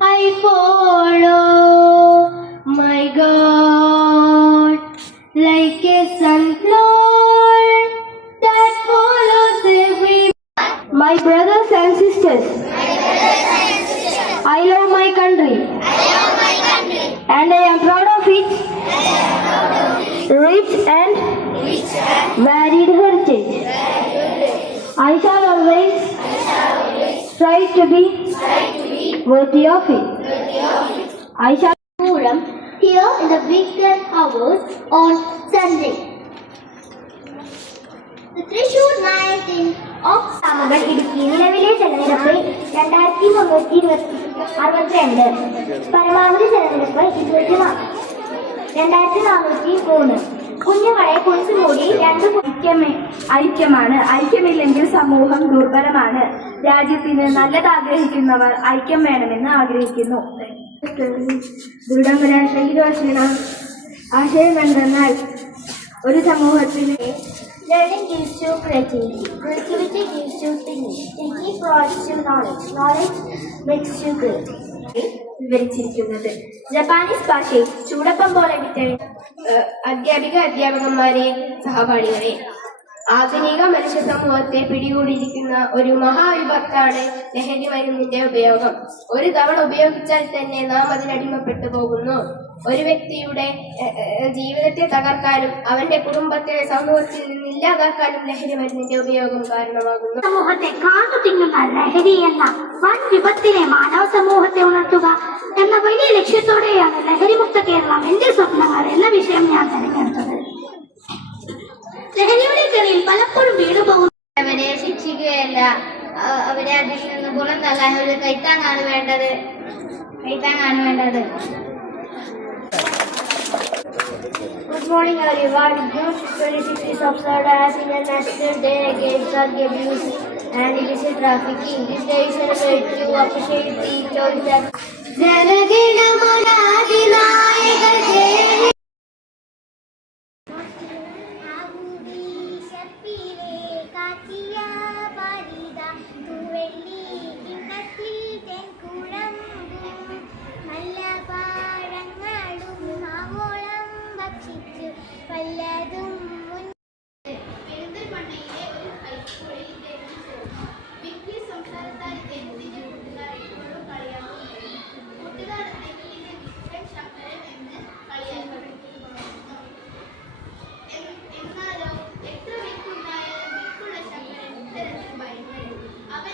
I follow my God like a sunflower that follows every. My brothers and sisters, I love my country and I am proud of it. Rich and varied heritage. I shall always strive to be worthy of it. I shall forum here in the weekend hours on Sunday. The Thrissur 19 of Samagal Idukki നിലവിലെ ജനനിരപ്പ് 2362. പരമാവധി ജനനിരപ്പ് 2403. കുഞ്ഞുങ്ങളെ കുളിച്ചുമൂടി ഐക്യമാണ്. ഐക്യമില്ലെങ്കിൽ സമൂഹം ദുർബലമാണ്. രാജ്യത്തിന് നല്ലത് ആഗ്രഹിക്കുന്നവർ ഐക്യം വേണമെന്ന് ആഗ്രഹിക്കുന്നു. ആശയം എന്തെന്നാൽ ഒരു സമൂഹത്തിന് learning gives you creativity. Creativity gives you thinking. Thinking provides you knowledge. Knowledge makes you great. വിവരിച്ചിരിക്കുന്നത് ജപ്പാനീസ് ഭാഷയിൽ ചൂടപ്പം പോലെ അധ്യാപകന്മാരെ, സഹപാഠികളെ, ആധുനിക മനുഷ്യ സമൂഹത്തെ പിടികൂടിയിരിക്കുന്ന ഒരു മഹാവിപത്താണ് ലഹരി മരുന്നിന്റെ ഉപയോഗം. ഒരു തവണ ഉപയോഗിച്ചാൽ തന്നെ നാം അതിനടിമപ്പെട്ടു പോകുന്നു. ഒരു വ്യക്തിയുടെ ജീവിതത്തെ തകർക്കാനും അവന്റെ കുടുംബത്തെ സമൂഹത്തിൽ നിന്ന് ഇല്ലാതാക്കാനും ലഹരി മരുന്നിന്റെ ഉപയോഗം കാരണമാകുന്നു. സമൂഹത്തെ കാതു തിന്നുന്ന ലഹരി എന്ന വൻ വിപത്തിനെ മാനവ സമൂഹത്തെ ഉണർത്തുക എന്ന വലിയ ലക്ഷ്യത്തോടെയാണ് ലഹരിമുക്ത കേരളം എന്റെ സ്വപ്നങ്ങൾ എന്ന വിഷയം ഞാൻ തിരഞ്ഞെടുത്തത്. ലഹരിയുടെ കെണിയിൽ പലപ്പോഴും വീണുപോകും. അവരെ ശിക്ഷിക്കുകയല്ല, അവരെ അതിൽ നിന്ന് പുറന്തള്ളാൻ ഒരു കൈത്താങ്ങാണ് വേണ്ടത്. Good morning everyone. June 26 is observed as International Day Against Drug Abuse and Illicit Trafficking. This day is celebrated to appreciate the choice that